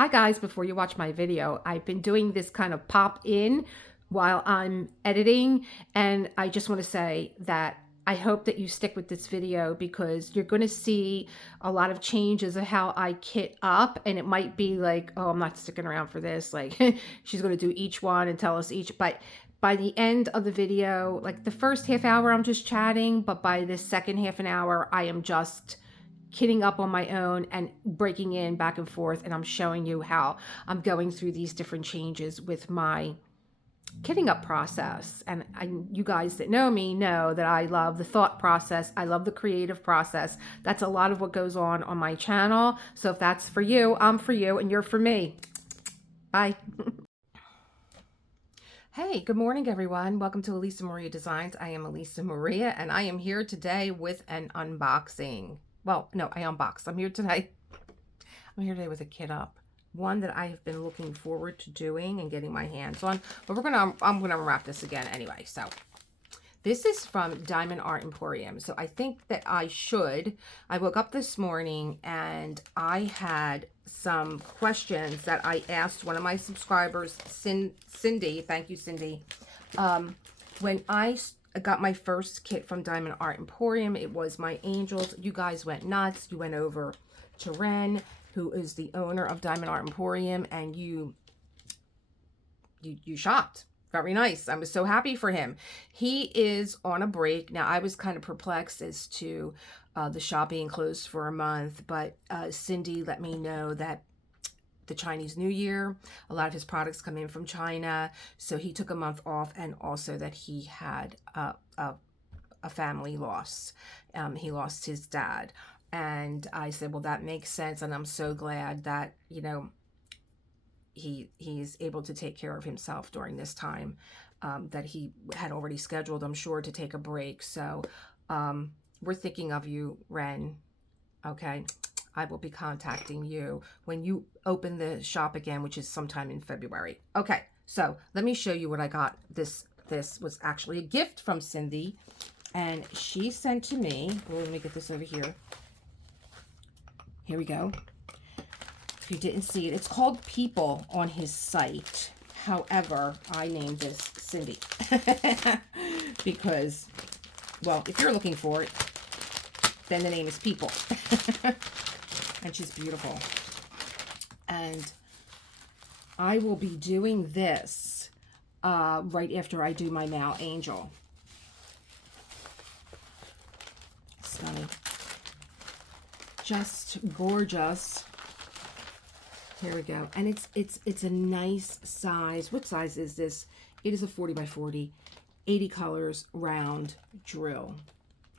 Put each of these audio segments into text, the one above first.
Hi guys, before you watch my video, I've been doing this kind of pop in while I'm editing, and I just want to say that I hope that you stick with this video because you're going to see a lot of changes of how I kit up, and it might be like, oh, I'm not sticking around for this. Like she's going to do each one and tell us each, but by the end of the video, like the first half hour, I'm just chatting, but by the second half an hour, I am just kitting up on my own and breaking in back and forth, and I'm showing you how I'm going through these different changes with my kitting up process. And you guys that know me know that I love the thought process. I love the creative process. That's a lot of what goes on my channel. So if that's for you, I'm for you and you're for me. Bye. Hey, good morning, everyone. Welcome to Elisa Maria Designs. I am Elisa Maria, and I am here today with an unboxing. Well, no, I unboxed. I'm here today with a kit up. One that I have been looking forward to doing and getting my hands on. But I'm gonna wrap this again anyway. So this is from Diamond Art Emporium. So I think that I woke up this morning and I had some questions that I asked one of my subscribers, Cindy. Thank you, Cindy. When I got my first kit from Diamond Art Emporium, it was my angels. You guys went nuts. You went over to Ren, who is the owner of Diamond Art Emporium, and you shopped. Very nice. I was so happy for him. He is on a break. Now, I was kind of perplexed as to the shop being closed for a month, but Cindy let me know that the Chinese New Year, a lot of his products come in from China, so he took a month off, and also that he had a family loss. He lost his dad, and I said, well, that makes sense, and I'm so glad that, you know, he's able to take care of himself during this time, that he had already scheduled, I'm sure, to take a break. So we're thinking of you, Ren. Okay, I will be contacting you when you open the shop again, which is sometime in February. Okay, so let me show you what I got. This was actually a gift from Cindy, and she sent to me. Well, let me get this over here. Here we go. If you didn't see it, it's called People on his site. However, I named this Cindy because, well, if you're looking for it, then the name is People. And she's beautiful. And I will be doing this right after I do my Now Angel. So, just gorgeous. Here we go. And it's a nice size. What size is this? It is a 40 by 40, 80 colors, round drill.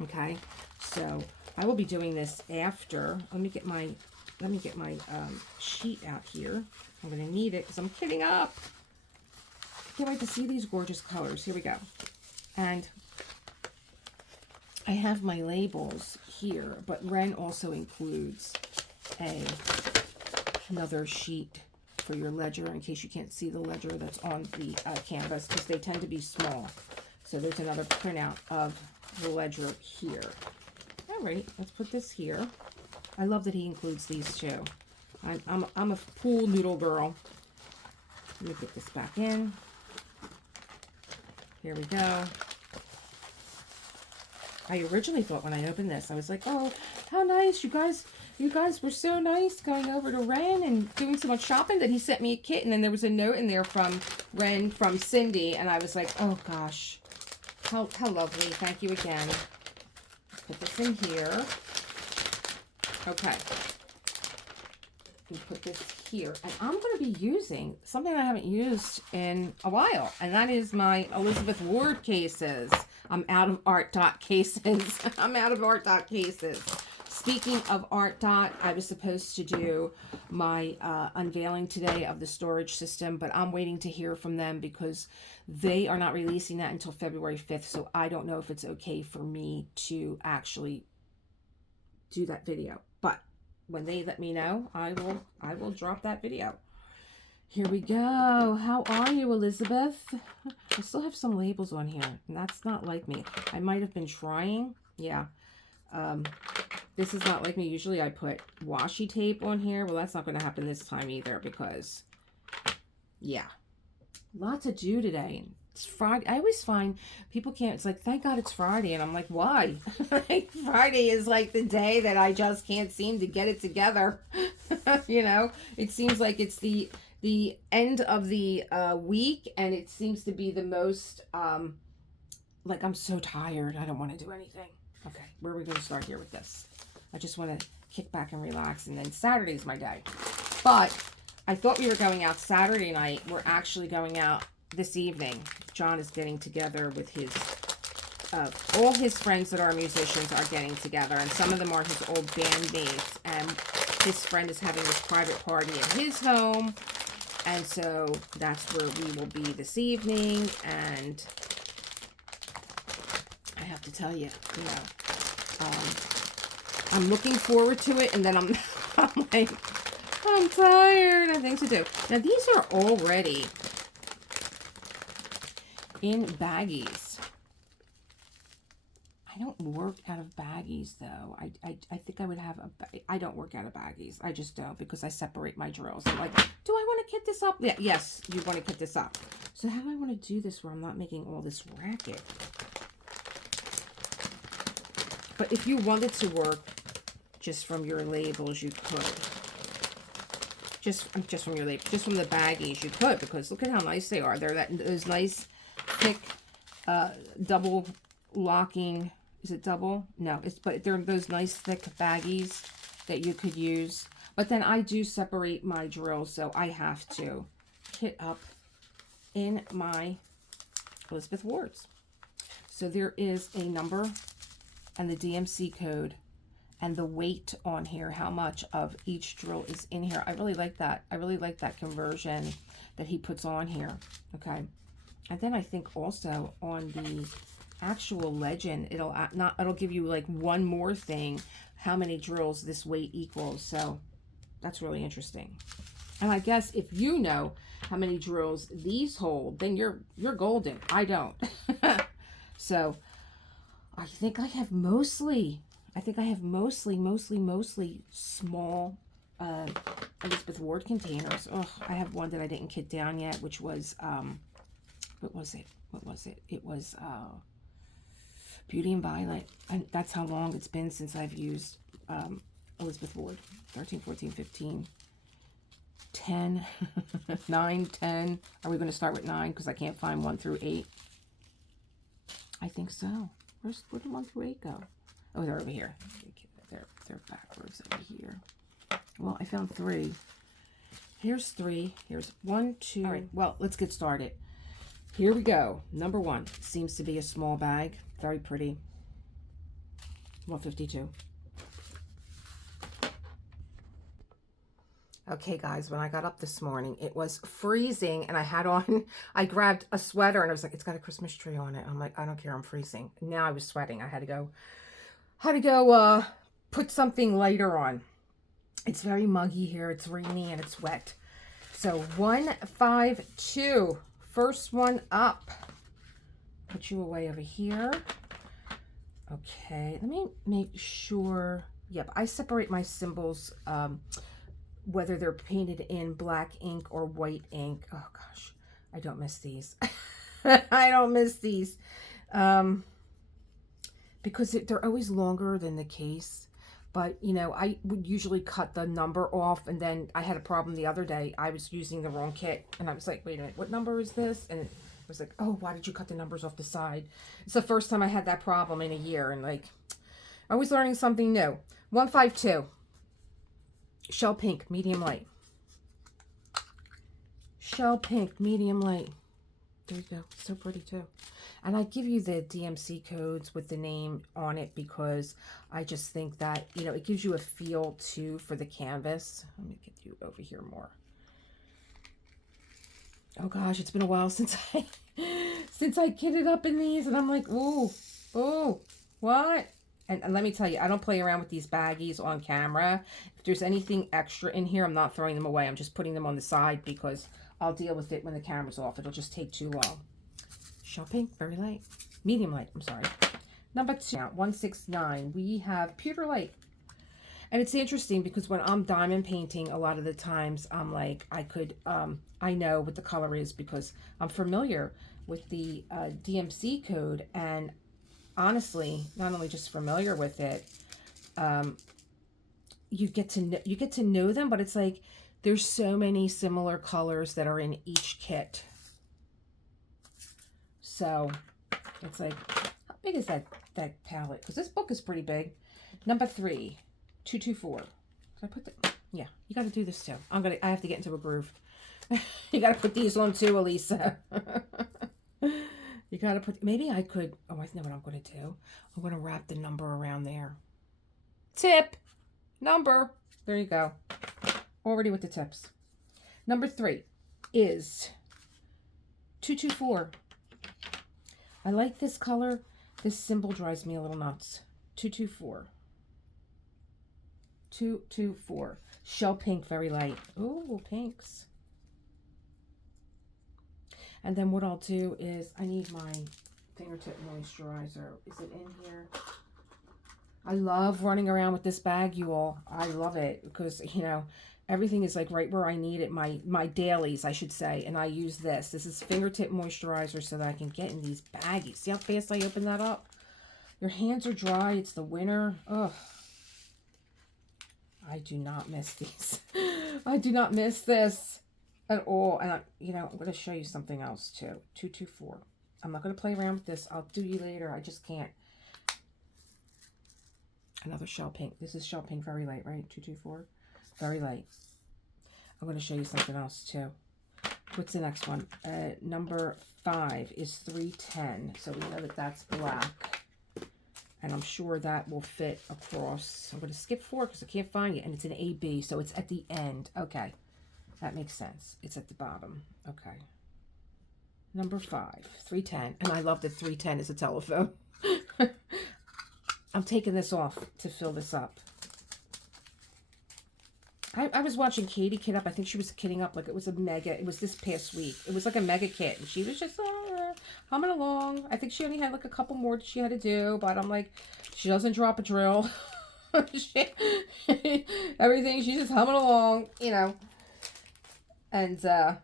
Okay, so I will be doing this after. Let me get my sheet out here. I'm going to need it because I'm kitting up. I can't wait to see these gorgeous colors. Here we go. And I have my labels here, but Ren also includes another sheet for your ledger in case you can't see the ledger that's on the canvas, because they tend to be small. So there's another printout of the ledger here. All right, let's put this here. I love that he includes these too. I'm a pool noodle girl. Let me put this back in. Here we go. I originally thought when I opened this, I was like, oh, how nice. You guys were so nice going over to Ren and doing so much shopping that he sent me a kit. And then there was a note in there from Ren, from Cindy. And I was like, oh gosh, how lovely. Thank you again. Put this in here. Okay. Put this here. And I'm going to be using something I haven't used in a while. And that is my Elizabeth Ward cases. I'm out of Art Dot cases. I'm out of Art Dot cases. Speaking of Art Dot, I was supposed to do my unveiling today of the storage system, but I'm waiting to hear from them because they are not releasing that until February 5th. So I don't know if it's okay for me to actually do that video. But when they let me know, I will drop that video. Here we go. How are you, Elizabeth? I still have some labels on here, and that's not like me. I might have been trying. Yeah. This is not like me. Usually I put washi tape on here. Well, that's not going to happen this time either because, yeah, lots to do today. It's Friday. I always find people can't, it's like, thank God it's Friday. And I'm like, why? Like, Friday is like the day that I just can't seem to get it together. You know, it seems like it's the end of the week, and it seems to be the most, like, I'm so tired. I don't want to do anything. Okay, where are we going to start here with this? I just want to kick back and relax, and then Saturday's my day. But I thought we were going out Saturday night. We're actually going out this evening. John is getting together with his, all his friends that are musicians are getting together, and some of them are his old bandmates, and his friend is having this private party at his home, and so that's where we will be this evening. And I have to tell you, you know, I'm looking forward to it, and then I'm like, I'm tired. I have things to do. Now, these are already in baggies. I don't work out of baggies, though. I think I would have I don't work out of baggies. I just don't, because I separate my drills. I'm like, do I want to kit this up? Yeah, yes, you want to kit this up. So how do I want to do this where I'm not making all this racket? But if you wanted to work just from your labels, you could. Just from your labels, just from the baggies, you could, because look at how nice they are. They're those nice, thick, double locking. Is it double? No, but they're those nice thick baggies that you could use. But then I do separate my drills, so I have to kit up in my Elizabeth Wards. So there is a number and the DMC code and the weight on here, how much of each drill is in here. I really like that. I really like that conversion that he puts on here. Okay. And then I think also on the actual legend, it'll give you like one more thing, how many drills this weight equals. So that's really interesting. And I guess if you know how many drills these hold, then you're golden. I don't. So I think I have mostly small Elizabeth Ward containers. Oh, I have one that I didn't kit down yet, which was what was it? It was Beauty and Violet. And that's how long it's been since I've used Elizabeth Ward. 13, 14, 15, 10, 9, 10. Are we going to start with 9? Because I can't find 1 through 8. I think so. Where did 1 through 8 go? Oh, they're over here. They're backwards over here. Well, I found 3. Here's 3. Here's 1, 2. All right. Well, let's get started. Here we go. Number 1 seems to be a small bag. Very pretty. 152. Okay, guys, when I got up this morning, it was freezing, and I had on, I grabbed a sweater, and I was like, it's got a Christmas tree on it. I'm like, I don't care, I'm freezing. Now I was sweating. I had to go put something lighter on. It's very muggy here. It's rainy and it's wet. So 152, first one up. Put you away over here. Okay, let me make sure. Yep, I separate my symbols, whether they're painted in black ink or white ink. Oh gosh, I don't miss these. I don't miss these. Because they're always longer than the case. But, you know, I would usually cut the number off, and then I had a problem the other day. I was using the wrong kit, and I was like, wait a minute, what number is this? And I was like, oh, why did you cut the numbers off the side? It's the first time I had that problem in a year, and like, always learning something new. 152. Shell pink, medium light. Shell pink, medium light. There you go. So pretty too. And I give you the DMC codes with the name on it because I just think that, you know, it gives you a feel too for the canvas. Let me get you over here more. Oh gosh, it's been a while since I kitted up in these, and I'm like, ooh, what? And let me tell you, I don't play around with these baggies on camera. If there's anything extra in here, I'm not throwing them away. I'm just putting them on the side because I'll deal with it when the camera's off. It'll just take too long. Shell pink, very light. Medium light, I'm sorry. Number 2, 169. We have pewter light. And it's interesting because when I'm diamond painting, a lot of the times I'm like, I know what the color is because I'm familiar with the DMC code. And honestly, not only just familiar with it, you get to know them, but it's like there's so many similar colors that are in each kit. So it's like, how big is that palette? Because this book is pretty big. Number 3, 224. Did I put the? Yeah, you got to do this too. I have to get into a groove. You got to put these on too, Elisa. You got to put. Maybe I could. Oh, I know what I'm going to do. I'm going to wrap the number around there. Tip. Number. There you go. Already with the tips. Number 3 is 224. I like this color. This symbol drives me a little nuts. 224. 224. Shell pink, very light. Ooh, pinks. And then what I'll do is I need my fingertip moisturizer. Is it in here? I love running around with this bag, you all. I love it because, you know, everything is like right where I need it. My dailies, I should say. And I use this. This is fingertip moisturizer so that I can get in these baggies. See how fast I open that up? Your hands are dry. It's the winter. Ugh. I do not miss these. I do not miss this at all. And, you know, I'm going to show you something else too. 224. I'm not going to play around with this. I'll do you later. I just can't. Another shell pink. This is shell pink, very light, right? 224. Very light. I'm going to show you something else too. What's the next one? Number 5 is 310. So we know that that's black. And I'm sure that will fit across. I'm going to skip 4 because I can't find it. And it's an AB, so it's at the end. Okay. That makes sense. It's at the bottom. Okay. Number 5, 310. And I love that 310 is a telephone. I'm taking this off to fill this up. I was watching Katie kit up. I think she was kitting up like it was a mega. It was this past week. It was like a mega kit. And she was just humming along. I think she only had like a couple more that she had to do. But I'm like, she doesn't drop a drill. Everything, she's just humming along, you know. And I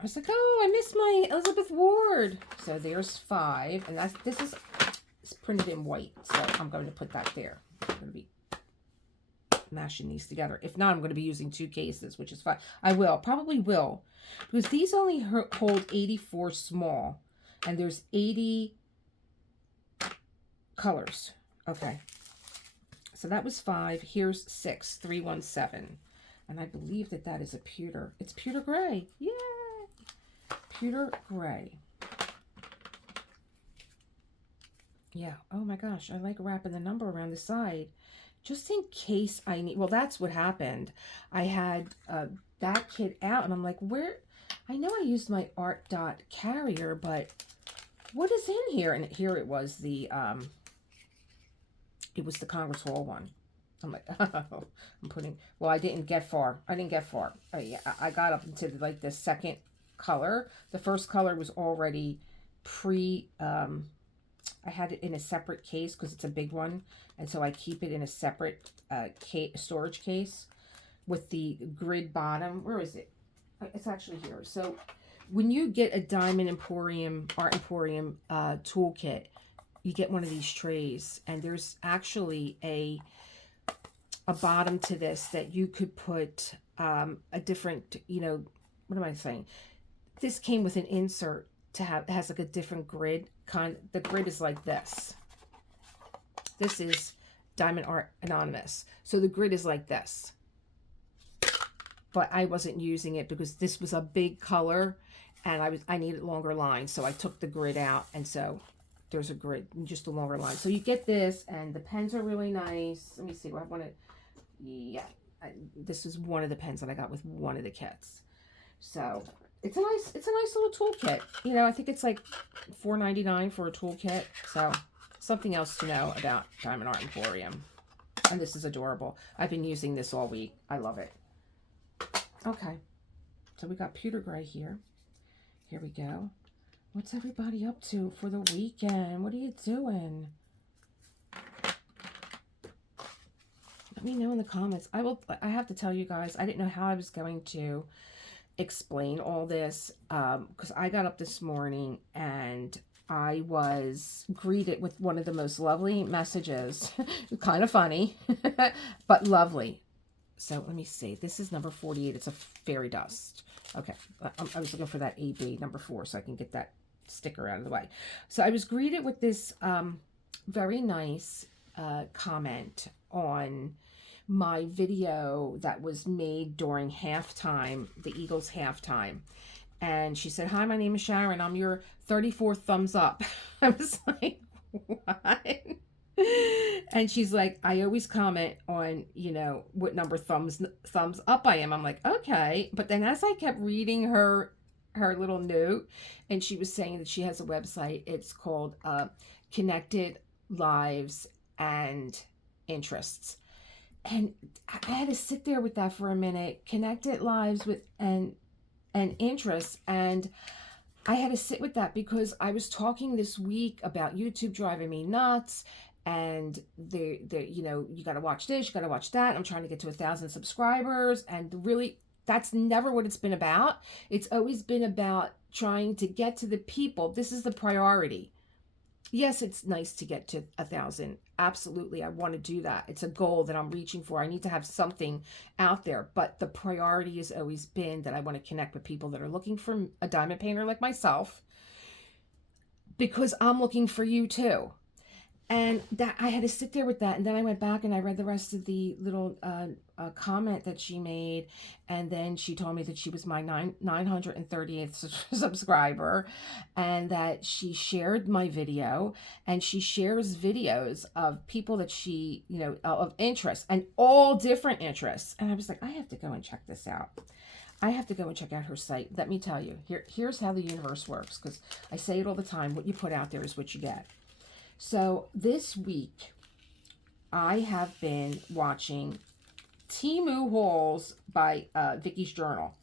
was like, oh, I missed my Elizabeth Ward. So there's 5. And this is printed in white. So I'm going to put that there. I'm going to be mashing these together. If not, I'm going to be using 2 cases, which is fine. I will, probably will, because these only hold 84 small, and there's 80 colors. Okay, so that was 5. Here's 6, 317, and I believe that that is a pewter. It's pewter gray. Yay! Pewter gray. Yeah. Oh my gosh, I like wrapping the number around the side. Just in case I need, well, that's what happened. I had that kit out, and I'm like, where? I know I used my Art Dot carrier, but what is in here? And here it was the Congress Hall one. I'm like, oh, I'm putting, well, I didn't get far. I got up into like the second color. The first color was already I had it in a separate case because it's a big one, and so I keep it in a separate storage case with the grid bottom. Where is it? It's actually here. So when you get a Diamond Emporium, Art Emporium toolkit, you get one of these trays, and there's actually a bottom to this that you could put a different, you know, what am I saying? This came with an insert to have, it has like a different grid. The grid is like this. This is Diamond Art Anonymous. So the grid is like this. But I wasn't using it because this was a big color and I needed longer lines. So I took the grid out, and so there's a grid, just a longer line. So you get this, and the pens are really nice. Let me see. I want to, yeah. This is one of the pens that I got with one of the kits. So it's a nice little toolkit. You know, I think it's like $4.99 for a toolkit. So something else to know about Diamond Art Emporium. And this is adorable. I've been using this all week. I love it. Okay. So we got pewter gray here. Here we go. What's everybody up to for the weekend? What are you doing? let me know in the comments. I have to tell you guys, I didn't know how I was going to explain all this, because I got up this morning and I was greeted with one of the most lovely messages. Kind of funny, but lovely. So let me see. This is number 48. It's a fairy dust. Okay. I was looking for that AB number 4 so I can get that sticker out of the way. So I was greeted with this very nice comment on my video that was made during halftime, the Eagles halftime. And she said, "Hi, my name is Sharon. I'm your 34th thumbs up." I was like, what? And she's like, "I always comment on, you know, what number thumbs up I am." I'm like, okay. But then as I kept reading her little note, and she was saying that she has a website, it's called Connected Lives and Interests. And I had to sit there with that for a minute. Connected lives with and interests. And I had to sit with that because I was talking this week about YouTube driving me nuts, and the you know, you got to watch this, you got to watch that. I'm trying to get to 1,000 subscribers, and really that's never what it's been about. It's always been about trying to get to the people. This is the priority. Yes, it's nice to get to 1,000. Absolutely. I want to do that. It's a goal that I'm reaching for. I need to have something out there. But the priority has always been that I want to connect with people that are looking for a diamond painter like myself, because I'm looking for you too. And that I had to sit there with that. And then I went back and I read the rest of the little comment that she made. And then she told me that she was my 930th subscriber, and that she shared my video, and she shares videos of people that she, you know, of interest, and all different interests. And I was like, I have to go and check this out. I have to go and check out her site. Let me tell you, here's how the universe works, because I say it all the time. What you put out there is what you get. So this week, I have been watching Temu hauls by VICKYS Journal.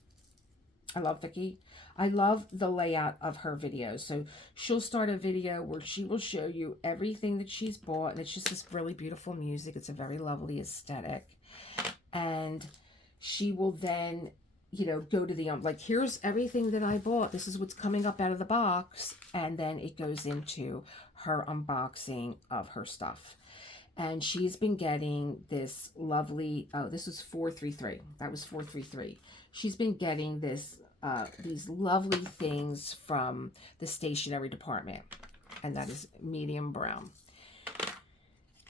I love Vicky. I love the layout of her videos. So she'll start a video where she will show you everything that she's bought, and it's just this really beautiful music. It's a very lovely aesthetic. And she will then, you know, go to the, like, here's everything that I bought. This is what's coming up out of the box. And then it goes into her unboxing of her stuff. And she's been getting this lovely, oh, this was 433. That was 433. She's been getting this, these lovely things from the stationery department. And that is medium brown.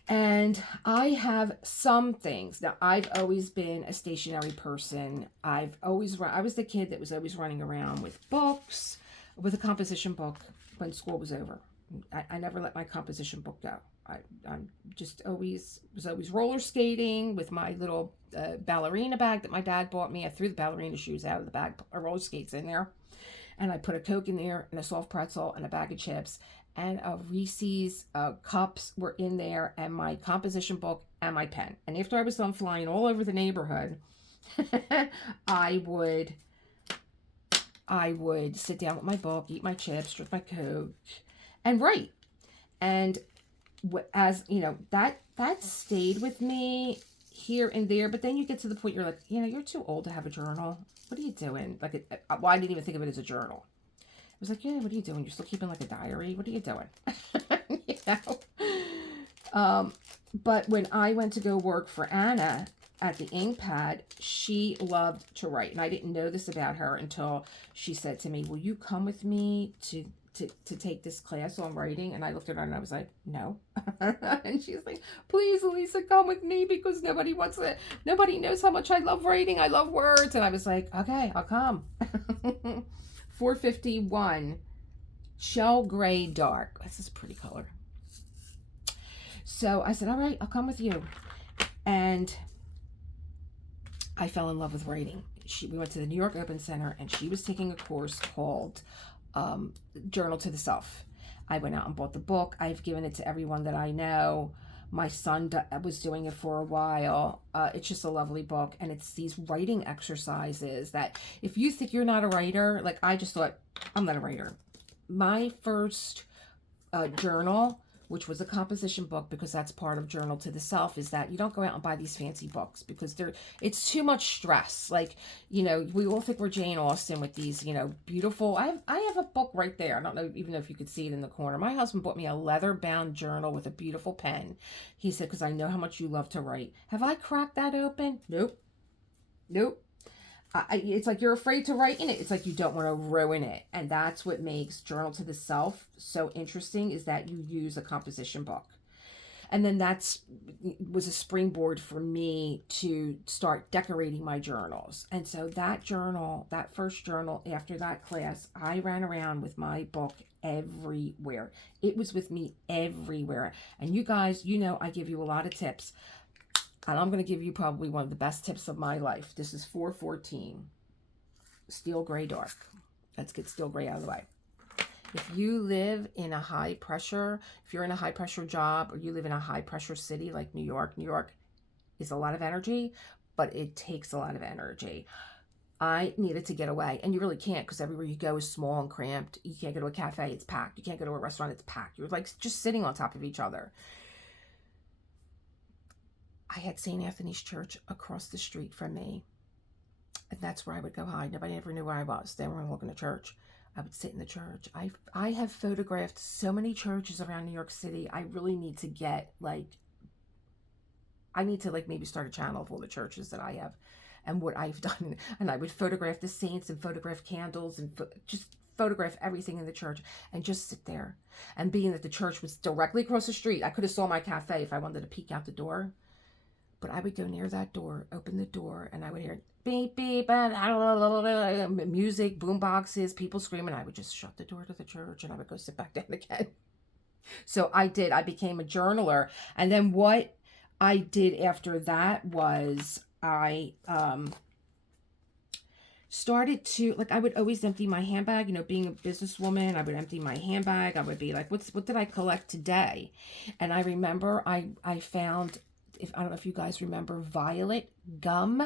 And I have some things. Now, I've always been a stationery person. I was the kid that was always running around with books, with a composition book when school was over. I never let my composition book go. I'm just was always roller skating with my little ballerina bag that my dad bought me. I threw the ballerina shoes out of the bag, roller skates in there, and I put a Coke in there, and a soft pretzel, and a bag of chips, and a Reese's cups were in there, and my composition book and my pen. And after I was done flying all over the neighborhood, I would sit down with my book, eat my chips, drink my Coke, and write. And as you know, that stayed with me here and there. But then you get to the point you're like, you know, you're too old to have a journal. What are you doing? Like, well, I didn't even think of it as a journal. I was like, yeah, what are you doing? You're still keeping like a diary? What are you doing? You know? But when I went to go work for Anna at the ink pad, she loved to write. And I didn't know this about her until she said to me, will you come with me to take this class on writing? And I looked at her and I was like, no. And she's like, please, Elisa, come with me, because nobody knows how much I love writing. I love words. And I was like, okay, I'll come. 451 Shell Gray Dark. This is a pretty color. So I said, all right, I'll come with you. And I fell in love with writing. We went to the New York Open Center, and she was taking a course called Journal to the Self. I went out and bought the book. I've given it to everyone that I know. My son was doing it for a while. It's just a lovely book. And it's these writing exercises that if you think you're not a writer, like I just thought, I'm not a writer. My first journal which was a composition book, because that's part of Journal to the Self, is that you don't go out and buy these fancy books because it's too much stress. Like, you know, we all think we're Jane Austen with these, you know, beautiful, I have a book right there. I don't know even know if you could see it in the corner. My husband bought me a leather bound journal with a beautiful pen. He said, because I know how much you love to write. Have I cracked that open? Nope. Nope. It's like you're afraid to write in it. It's like you don't want to ruin it. And that's what makes Journal to the Self so interesting, is that you use a composition book. And then was a springboard for me to start decorating my journals. And so that journal, that first journal after that class, I ran around with my book everywhere. It was with me everywhere. And you guys, you know, I give you a lot of tips. And I'm going to give you probably one of the best tips of my life. This is 414. Steel gray dark. Let's get steel gray out of the way. If you live in a high pressure, if you're in a high pressure job, or you live in a high pressure city like New York is a lot of energy, but it takes a lot of energy. I needed to get away. And you really can't, because everywhere you go is small and cramped. You can't go to a cafe, it's packed. You can't go to a restaurant, it's packed. You're like just sitting on top of each other. I had St. Anthony's Church across the street from me. And that's where I would go hide. Nobody ever knew where I was. They weren't looking at church. I would sit in the church. I have photographed so many churches around New York City. I really need to get, like, I need to, like, maybe start a channel of all the churches that I have and what I've done. And I would photograph the saints and photograph candles and just photograph everything in the church and just sit there. And being that the church was directly across the street, I could have saw my cafe if I wanted to peek out the door. But I would go near that door, open the door, and I would hear beep, beep, and music, boom boxes, people screaming. I would just shut the door to the church, and I would go sit back down again. So I did. I became a journaler. And then what I did after that was I started to, like, I would always empty my handbag. You know, being a businesswoman, I would empty my handbag. I would be like, what did I collect today? And I remember I found, I don't know if you guys remember, violet gum.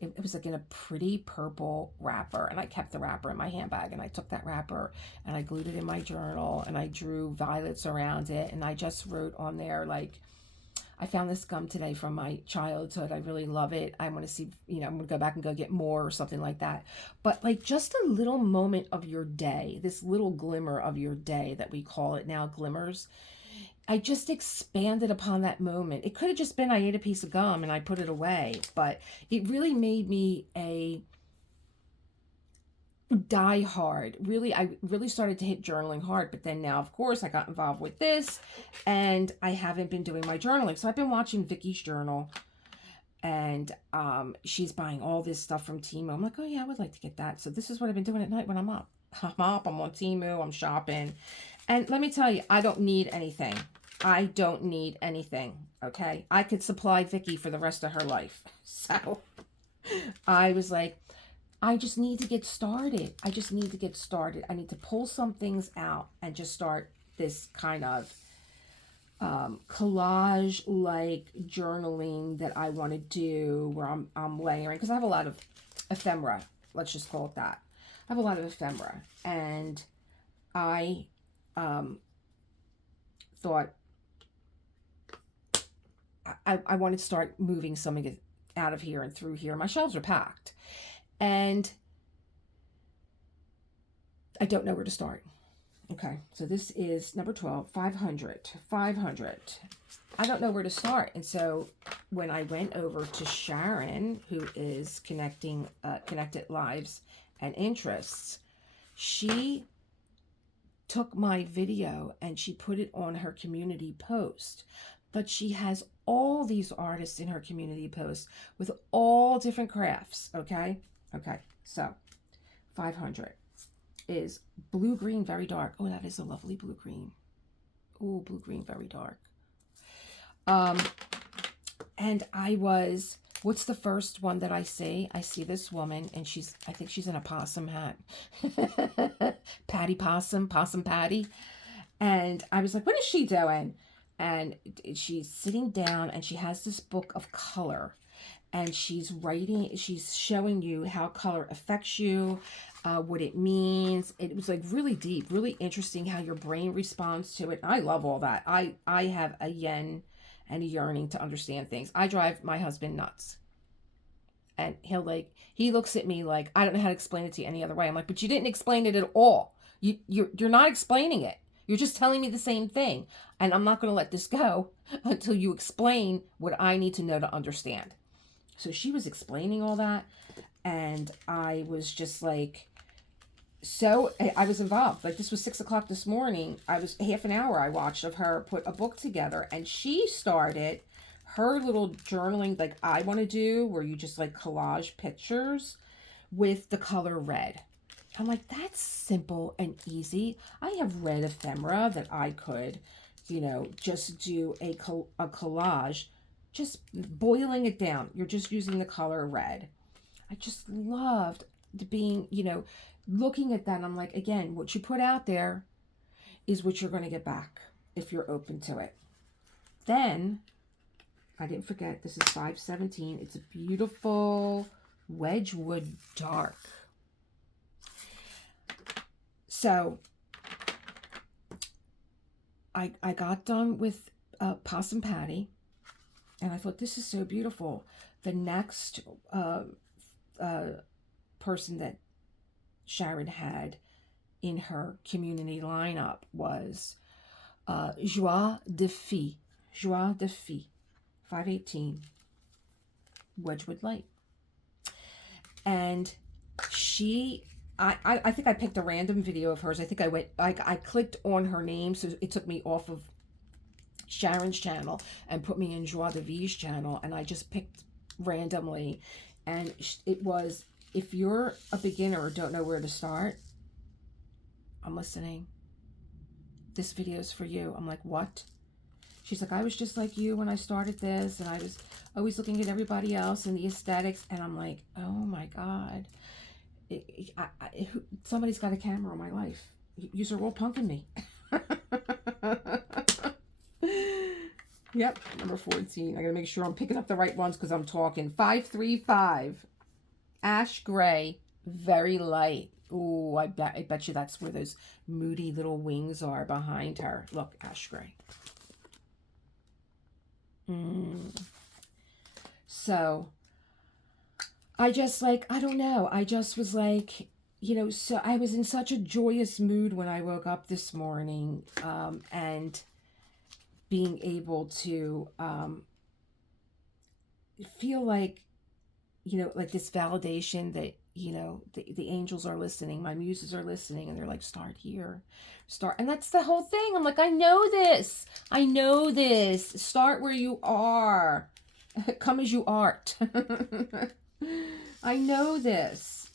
It was like in a pretty purple wrapper, and I kept the wrapper in my handbag, and I took that wrapper and I glued it in my journal, and I drew violets around it, and I just wrote on there, like, I found this gum today from my childhood. I really love it. I want to see, you know, I'm going to go back and go get more or something like that. But like just a little moment of your day, this little glimmer of your day that we call it now, glimmers. I just expanded upon that moment. It could have just been I ate a piece of gum and I put it away, but it really made me a die hard. Really, I really started to hit journaling hard, but then now, of course, I got involved with this, and I haven't been doing my journaling. So I've been watching VICKYS journal, and she's buying all this stuff from Temu. I'm like, oh yeah, I would like to get that. So this is what I've been doing at night when I'm up. I'm on Temu, I'm shopping. And let me tell you, I don't need anything. I don't need anything, okay? I could supply Vicky for the rest of her life. So I was like, I just need to get started. I just need to get started. I need to pull some things out and just start this kind of collage-like journaling that I want to do, where I'm layering, because I have a lot of ephemera. Let's just call it that. I have a lot of ephemera, and I thought I wanted to start moving some of it out of here and through here. My shelves are packed, and I don't know where to start. Okay, so this is number 12, 500. I don't know where to start. And so when I went over to Sharon, who is Connected Lives and Interests, she took my video and she put it on her community post. But she has all these artists in her community post with all different crafts, okay? Okay, so 500 is blue green, very dark. Oh, that is a lovely blue green. Oh, blue green, very dark. And what's the first one that I see? I see this woman, and I think she's in a possum hat. Patty Possum, Possum Patty. And I was like, what is she doing? And she's sitting down, and she has this book of color. and she's writing, she's showing you how color affects you, what it means. It was like really deep, really interesting how your brain responds to it. I love all that. I have a yen and a yearning to understand things. I drive my husband nuts. And he looks at me like, I don't know how to explain it to you any other way. I'm like, but you didn't explain it at all. You're not explaining it. You're just telling me the same thing. And I'm not going to let this go until you explain what I need to know to understand. So she was explaining all that. And I was just like, I was involved. Like, this was 6 o'clock this morning. I was half an hour I watched of her put a book together. And she started her little journaling like I want to do, where you just like collage pictures with the color red. I'm like, that's simple and easy. I have red ephemera that I could, just do a collage, just boiling it down. You're just using the color red. I just loved being, looking at that. And I'm like, again, what you put out there is what you're going to get back if you're open to it. Then I didn't forget, this is 517. It's a beautiful Wedgwood dark. So I got done with Possum Patty, and I thought, this is so beautiful. The next person that Sharon had in her community lineup was Joie de Fille. Joie de Fille. 518 Wedgwood Light. And I think I picked a random video of hers. I think I clicked on her name, so it took me off of Sharon's channel and put me in Joie de Ville's channel, and I just picked randomly. And it was, if you're a beginner or don't know where to start, I'm listening. This video is for you. I'm like, what? She's like, I was just like you when I started this, and I was always looking at everybody else and the aesthetics, and I'm like, oh my God. Somebody's got a camera on my life. You're all punking me. Yep, number 14. I gotta make sure I'm picking up the right ones because I'm talking. 535. Ash Gray, very light. Ooh, I bet you that's where those moody little wings are behind her. Look, Ash Gray. So I just like, I don't know. I just was like, so I was in such a joyous mood when I woke up this morning, and being able to feel like, like this validation that, the angels are listening, my muses are listening, and they're like, start here, start. And that's the whole thing. I'm like, I know this. Start where you are. Come as you art. I know this.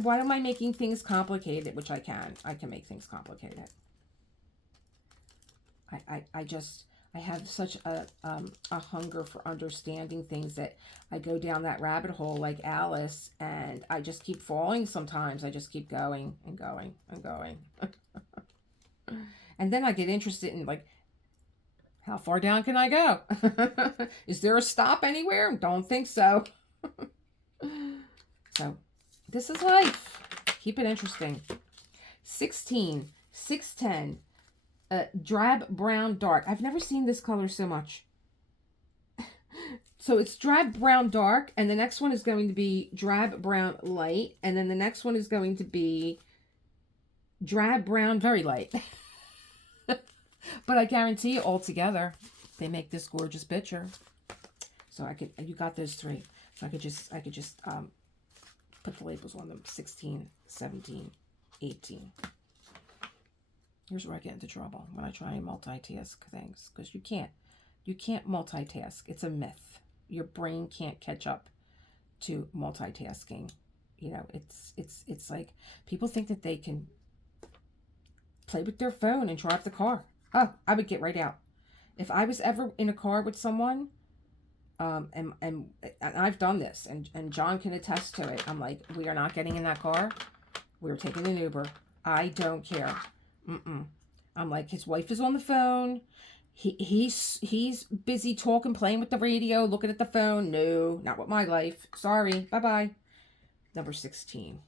Why am I making things complicated? Which I can make things complicated. I have such a hunger for understanding things that I go down that rabbit hole like Alice, and I just keep falling sometimes. I just keep going and going and going. And then I get interested in, like, how far down can I go? Is there a stop anywhere? Don't think so. So this is life. Keep it interesting. 16, 610. Drab brown dark. I've never seen this color so much. So it's drab brown dark, and the next one is going to be drab brown light, and then the next one is going to be drab brown very light. But I guarantee you, all together, they make this gorgeous picture. So you got those three. So I could just put the labels on them. 16, 17, 18. Here's where I get into trouble when I try and multitask things, because you can't multitask. It's a myth. Your brain can't catch up to multitasking. It's like people think that they can play with their phone and drive the car. Oh, I would get right out. If I was ever in a car with someone, and I've done this, and John can attest to it. I'm like, we are not getting in that car. We're taking an Uber. I don't care. I'm like, his wife is on the phone. He's busy talking, playing with the radio, looking at the phone. No, not with my life. Sorry. Bye-bye. Number 16.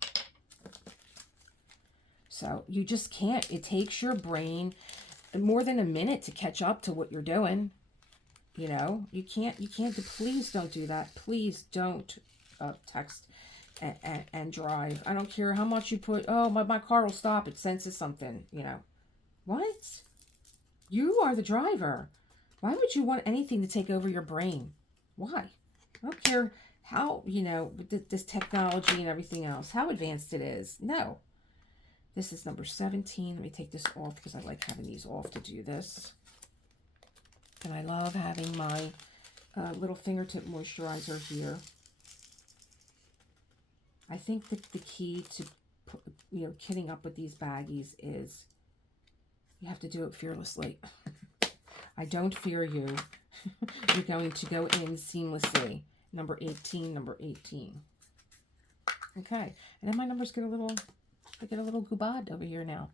So you just can't. It takes your brain more than a minute to catch up to what you're doing. You know, you can't, please don't do that. Please don't text and drive. I don't care how much you put, oh, my car will stop. It senses something, you know. What? You are the driver. Why would you want anything to take over your brain? Why? I don't care how, you know, with this technology and everything else, how advanced it is. No. This is number 17. Let me take this off because I like having these off to do this. And I love having my little fingertip moisturizer here. I think that the key to, you know, kitting up with these baggies is you have to do it fearlessly. I don't fear you. You're going to go in seamlessly. Number 18, number 18. Okay, and then my numbers get a little, I get a little goobad over here now.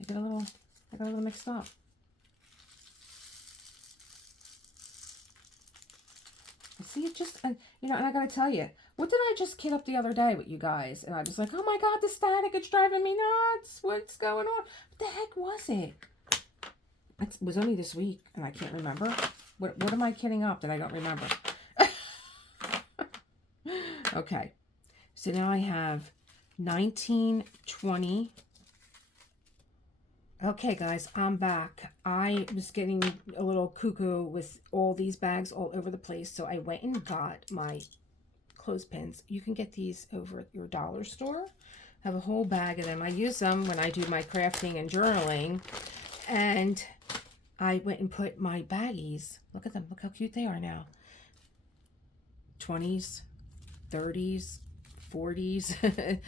I got a little mixed up. See, it just, you know, and I gotta tell you, what did I just kid up the other day with you guys? And I was like, oh my God, the static, it's driving me nuts. What's going on? What the heck was it? It was only this week, and I can't remember. What am I kidding up that I don't remember? Okay, so now I have 19, 20. Okay, guys, I'm back. I was getting a little cuckoo with all these bags all over the place, so I went and got my clothespins. You can get these over at your dollar store. I have a whole bag of them. I use them when I do my crafting and journaling, and I went and put my baggies. Look at them. Look how cute they are now. 20s, 30s, 40s,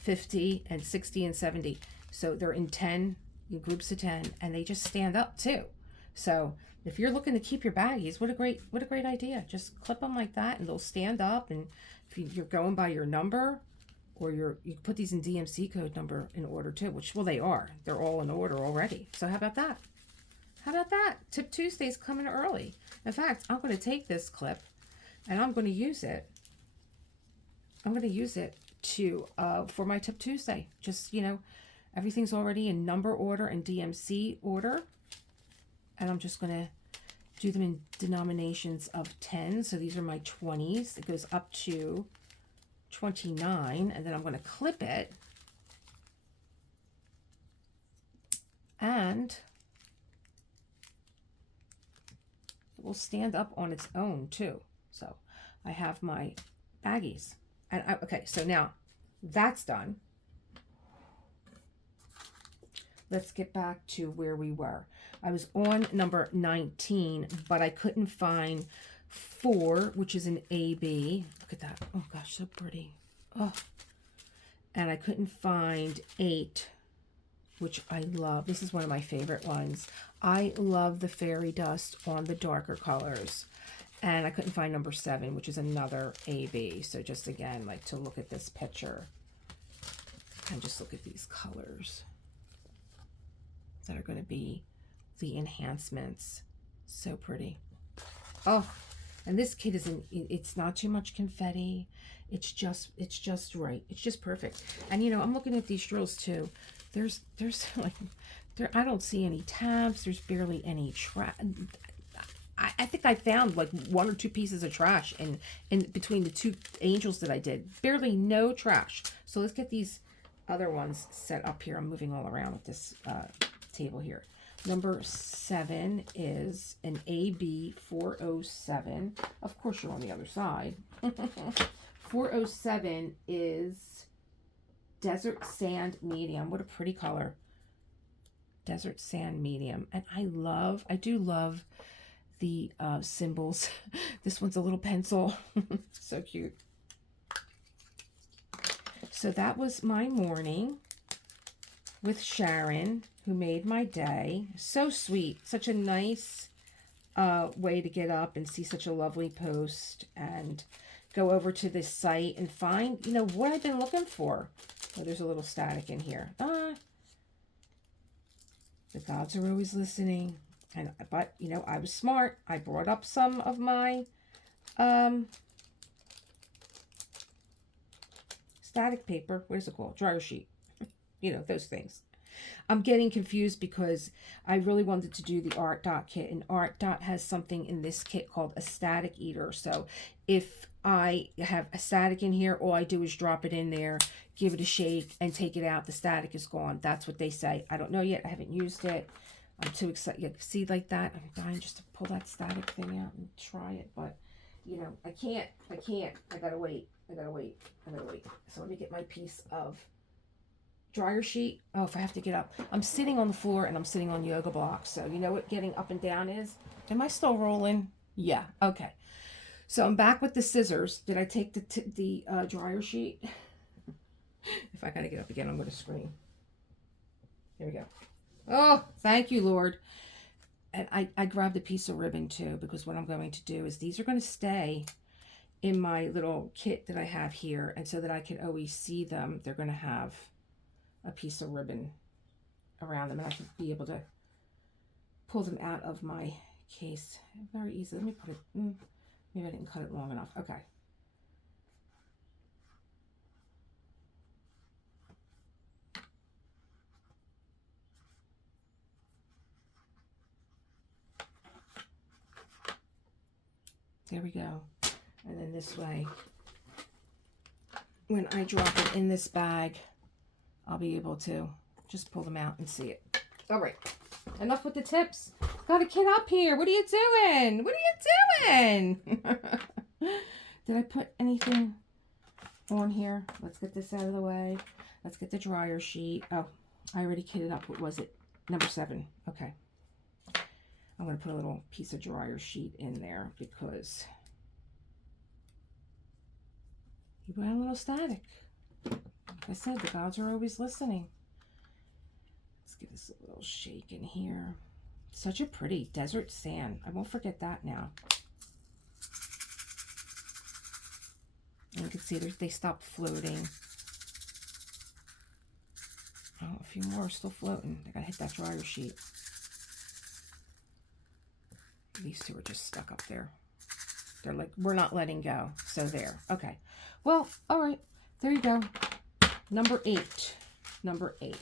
50, and 60 and 70. So they're in 10, in groups of 10, and they just stand up too. So if you're looking to keep your baggies, what a great idea. Just clip them like that, and they'll stand up. And if you're going by your number, or you can put these in DMC code number in order too, which, well, they are. They're all in order already. So how about that? How about that? Tip Tuesday's coming early. In fact, I'm going to take this clip and I'm going to use it. I'm going to use it to for my Tip Tuesday. Just, you know, everything's already in number order and DMC order. And I'm just going to do them in denominations of 10. So these are my 20s. It goes up to 29. And then I'm going to clip it. And will stand up on its own too. So I have my baggies, and okay, so now that's done. Let's get back to where we were. I was on number 19, but I couldn't find 4, which is an AB. Look at that. Oh gosh, so pretty. Oh, and I couldn't find 8, which I love. This is one of my favorite ones. I love the fairy dust on the darker colors. And I couldn't find number 7, which is another AB. So just again, like to look at this picture and just look at these colors that are going to be the enhancements. So pretty. Oh, and this kit is it's not too much confetti. It's just right. It's just perfect. And you know, I'm looking at these drills too. There's like, I don't see any tabs. There's barely any trash. I think I found like 1 or 2 pieces of trash in between the 2 angels that I did. Barely no trash. So let's get these other ones set up here. I'm moving all around with this table here. Number 7 is an AB 407. Of course, you're on the other side. 407 is Desert Sand Medium. What a pretty color. Desert Sand Medium. And I do love the symbols. This one's a little pencil. So cute. So that was my morning with Sharon, who made my day. So sweet. Such a nice way to get up and see such a lovely post and go over to this site and find, you know, what I've been looking for. Oh, there's a little static in here. The gods are always listening. But, you know, I was smart. I brought up some of my static paper. What is it called? Dryer sheet. You know, those things. I'm getting confused because I really wanted to do the Art Dot kit, and Art Dot has something in this kit called a static eater. So if I have a static in here, all I do is drop it in there, give it a shake, and take it out. The static is gone. That's what they say. I don't know yet. I haven't used it. I'm too excited. You see, like that? I'm dying just to pull that static thing out and try it. But, you know, I can't. I gotta wait. I gotta wait. So let me get my piece of dryer sheet. Oh, if I have to get up. I'm sitting on the floor and I'm sitting on yoga blocks. So you know what getting up and down is? Am I still rolling? Yeah. Okay. So I'm back with the scissors. Did I take the dryer sheet? If I gotta get up again, I'm gonna scream. Here we go. Oh, thank you, Lord. And I grabbed a piece of ribbon too, because what I'm going to do is these are going to stay in my little kit that I have here. And so that I can always see them, they're going to have a piece of ribbon around them, and I can be able to pull them out of my case very easily. Let me put it, maybe I didn't cut it long enough. Okay. There we go. And then this way, when I drop it in this bag, I'll be able to just pull them out and see it. All right, enough with the tips. Got a kid up here. What are you doing? What are you doing? Did I put anything on here? Let's get this out of the way. Let's get the dryer sheet. Oh, I already kitted up. What was it? Number 7. Okay. I'm going to put a little piece of dryer sheet in there because you got a little static. Like I said, the gods are always listening. Let's give this a little shake in here. Such a pretty desert sand. I won't forget that now. And you can see they stopped floating. Oh, a few more are still floating. I gotta hit that dryer sheet. These two are just stuck up there. They're like, we're not letting go. So there. Okay. Well, all right. There you go. Number 8. Number 8.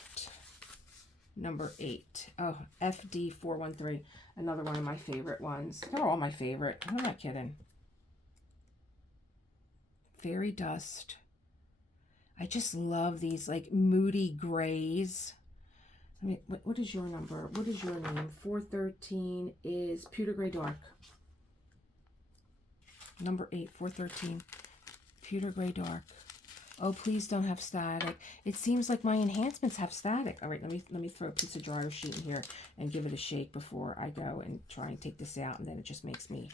Number 8. Oh, FD413. Another one of my favorite ones. They're all my favorite. I'm not kidding. Fairy Dust. I just love these like moody grays. I mean, what is your number? What is your name? 413 is Pewter Gray Dark. Number 8, 413, Pewter Gray Dark. Oh, please don't have static. It seems like my enhancements have static. All right, let me throw a piece of dryer sheet in here and give it a shake before I go and try and take this out, and then it just makes me...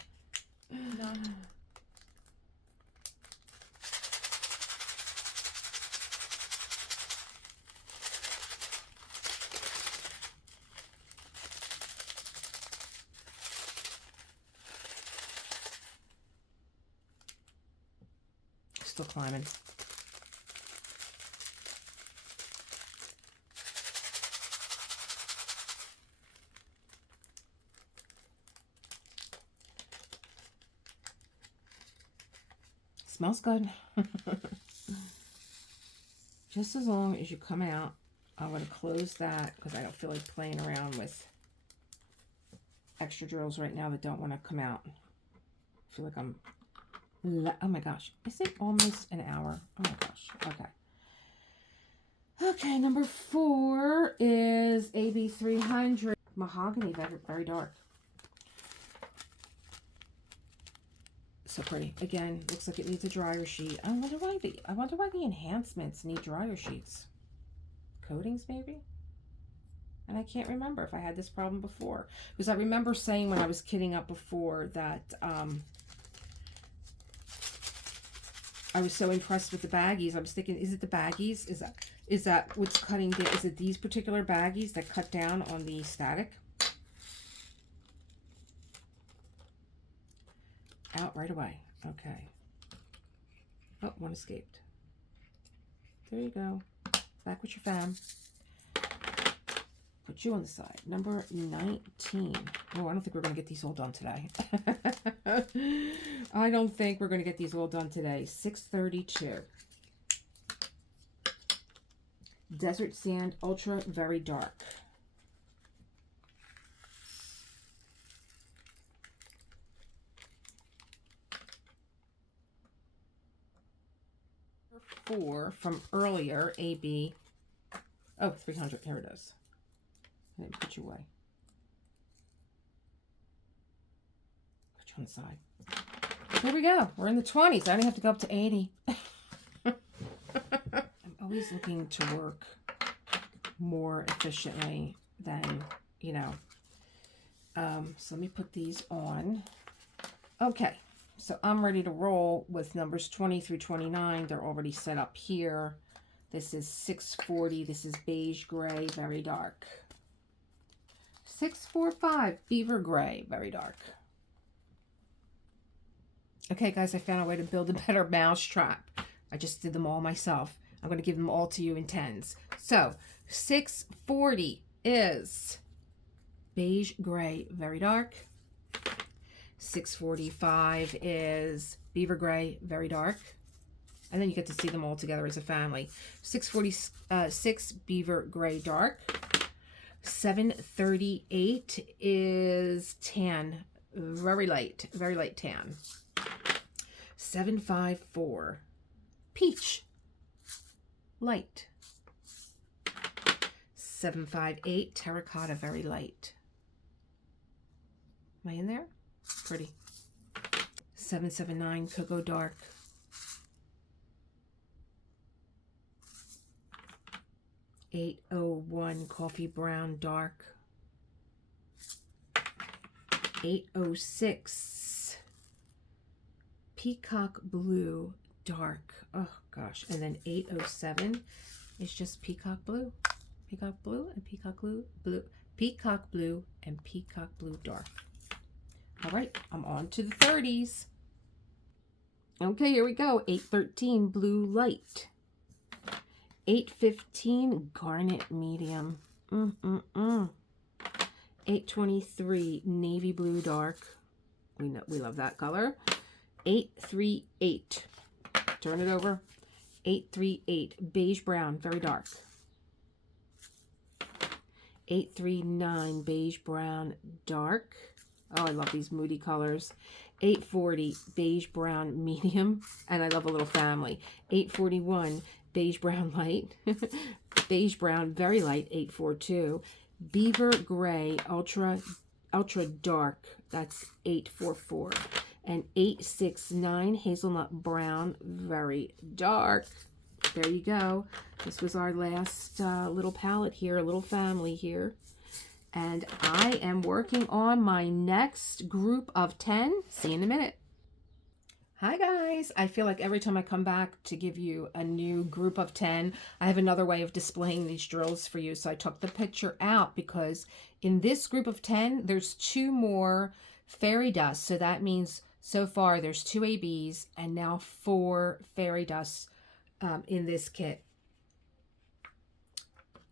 No. Still climbing. Smells good. Just as long as you come out, I'm going to close that because I don't feel like playing around with extra drills right now that don't want to come out. I feel like I'm... Oh my gosh, is it almost an hour? Oh my gosh, okay. Okay, number 4 is AB300 Mahogany, very dark. So pretty. Again, looks like it needs a dryer sheet. I wonder why the enhancements need dryer sheets. Coatings, maybe? And I can't remember if I had this problem before. Because I remember saying when I was kitting up before that... I was so impressed with the baggies. I was thinking, is it the baggies? Is that what's cutting down? Is it these particular baggies that cut down on the static? Out right away. Okay. Oh, one escaped. There you go. Back with your fam. Put put you on the side. Number 19. Oh, I don't think we're going to get these all done today. I don't think we're going to get these all done today. 632. Desert Sand Ultra Very Dark. Four from earlier, AB. Oh, 300. Here it is. I didn't put you away. Put you on the side. Here we go. We're in the 20s. I only have to go up to 80. I'm always looking to work more efficiently than, you know. So let me put these on. Okay. So I'm ready to roll with numbers 20 through 29. They're already set up here. This is 640. This is beige gray, very dark. 645, beaver gray, very dark. Okay, guys, I found a way to build a better mouse trap. I just did them all myself. I'm going to give them all to you in tens. So 640 is beige gray, very dark. 645 is beaver gray, very dark. And then you get to see them all together as a family. 646, beaver gray, dark. 738 is tan, very light tan. 754, peach, light. 758, terracotta, very light. Am I in there? Pretty. 779, cocoa, dark. 801, coffee brown, dark. 806, peacock blue, dark. Oh gosh. And then 807 is just peacock blue. Peacock blue and peacock blue, peacock blue and peacock blue, dark. All right, I'm on to the 30s. Okay, here we go. 813, blue light. 815, garnet medium. 823, navy blue, dark. We love that color. 838, turn it over. 838, beige brown, very dark. 839, beige brown, dark. Oh, I love these moody colors. 840, beige brown, medium. And I love a little family. 841, beige brown, light. Beige brown, very light. 842, beaver gray, ultra dark. That's 844. And 869, hazelnut brown, very dark. There you go. This was our last little palette here, a little family here. And I am working on my next group of 10. See you in a minute. Hi guys. I feel like every time I come back to give you a new group of 10, I have another way of displaying these drills for you. So I took the picture out because in this group of 10, there's 2 more fairy dust. So that means so far there's 2 ABs and now 4 fairy dusts in this kit.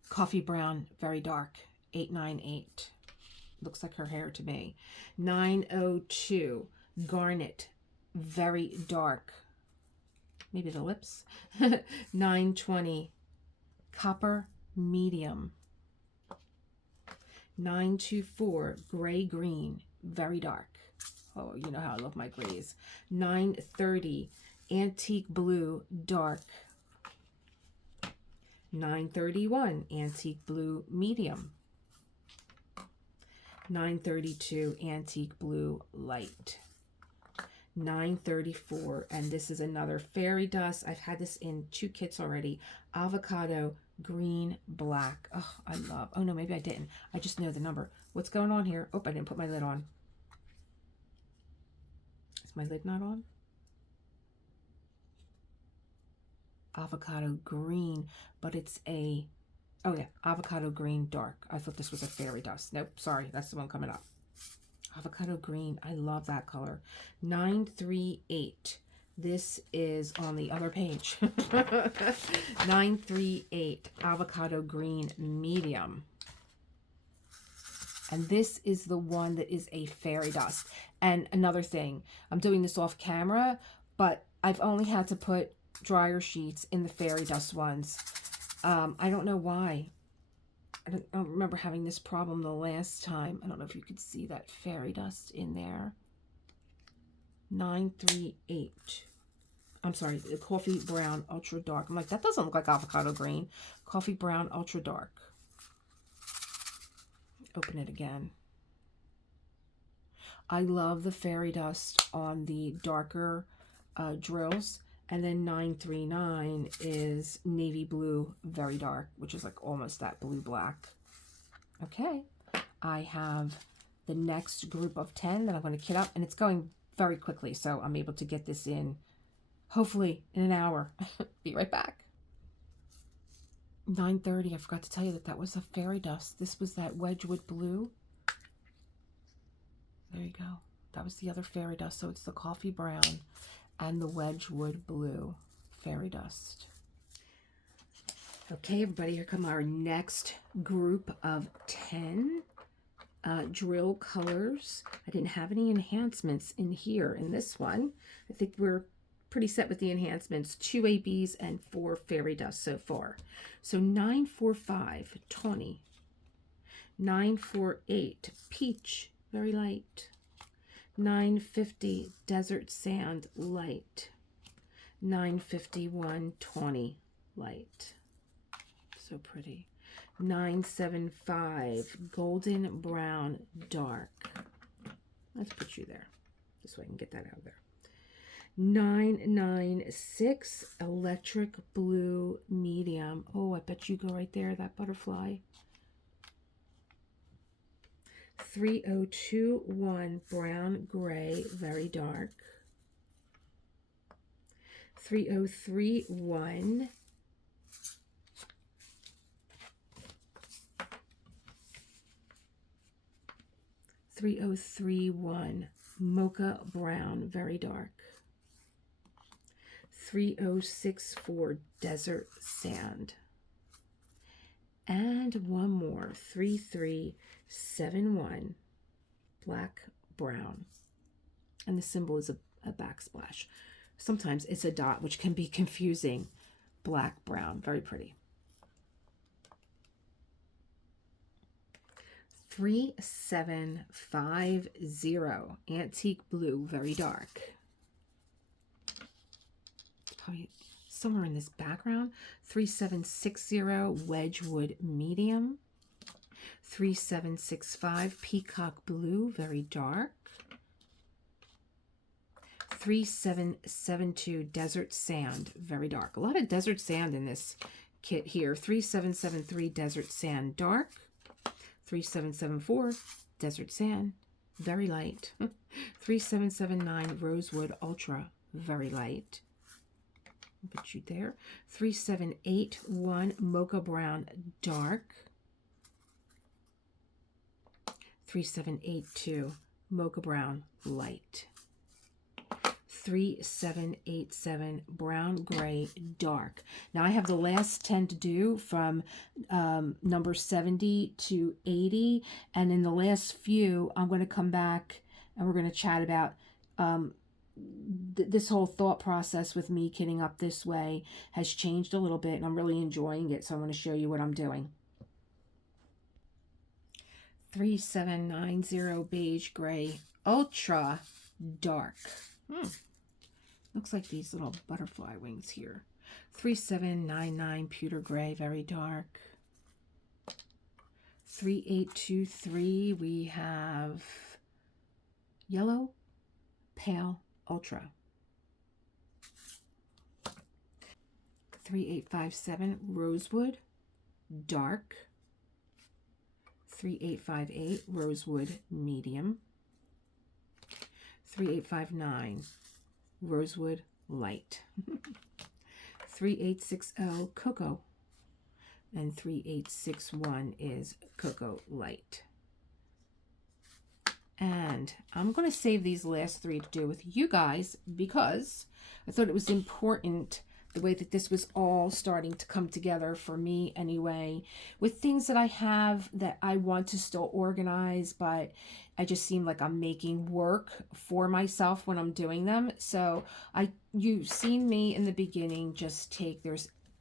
Coffee brown, very dark. 898. Looks like her hair to me. 902, garnet, very dark. Maybe the lips. 920, copper, medium. 924, gray green, very dark. Oh, you know how I love my grays. 930, antique blue, dark. 931, antique blue, medium. 932, antique blue, light. 934, and this is another fairy dust. I've had this in 2 kits already. Avocado, green, black. Oh, I love. Oh no, maybe I didn't. I just know the number. What's going on here? Oh, I didn't put my lid on. Is my lid not on? Avocado green, but it's a, oh yeah, avocado green, dark. I thought this was a fairy dust. Nope, sorry, that's the one coming up. Avocado green, I love that color. 938, this is on the other page. 938, avocado green, medium. And this is the one that is a fairy dust. And another thing, I'm doing this off camera, but I've only had to put dryer sheets in the fairy dust ones. I don't know why. I don't remember having this problem the last time. I don't know if you could see that fairy dust in there. 938. I'm sorry, the coffee brown ultra dark. I'm like, that doesn't look like avocado green. Coffee brown ultra dark. Open it again. I love the fairy dust on the darker drills. And then 939 is navy blue, very dark, which is like almost that blue black. Okay, I have the next group of 10 that I'm going to kit up, and it's going very quickly, so I'm able to get this in hopefully in an hour. Be right back. 9:30, I forgot to tell you that was a fairy dust. This was that Wedgwood blue. There you go. That was the other fairy dust, so it's the coffee brown and the Wedgwood blue fairy dust. Okay, everybody, here come our next group of 10 drill colors. I didn't have any enhancements in here in this one. I think we're pretty set with the enhancements. 2 ABs and 4 fairy dust so far. So 945, 20. 948, peach, very light. 950, desert sand, light. 951, 20, light. So pretty. 975, golden brown, dark. Let's put you there. This way I can get that out of there. 996, electric blue, medium. Oh, I bet you go right there, that butterfly. 3021, brown, gray, very dark. 3031. 3031, mocha brown, very dark. 3064, desert sand. And one more, 3371, black brown. And the symbol is a backsplash. Sometimes it's a dot, which can be confusing. Black, brown, very pretty. 3750, antique blue, very dark. It's probably somewhere in this background. 3760, Wedgwood medium. 3765, peacock blue, very dark. 3772, desert sand, very dark. A lot of desert sand in this kit here. 3773, desert sand, dark. 3774, desert sand, very light. 3779, rosewood ultra, very light. I'll put you there. 3781, mocha brown, dark. 3782, mocha brown, light. 3787, brown, gray, dark. Now I have the last 10 to do from number 70 to 80. And in the last few, I'm going to come back and we're going to chat about this whole thought process with me kitting up this way has changed a little bit, and I'm really enjoying it. So I'm going to show you what I'm doing. 3790, beige, gray, ultra dark. Looks like these little butterfly wings here. 3799, pewter gray, very dark. 3823, we have yellow, pale, ultra. 3857, rosewood, dark. 3858, rosewood, medium. 3859, rosewood, light. 3860, cocoa. And 3861 is cocoa light. And I'm going to save these last three to do with you guys because I thought it was important the way that this was all starting to come together for me anyway, with things that I have that I want to still organize, but I just seem like I'm making work for myself when I'm doing them. So you've seen me in the beginning just take,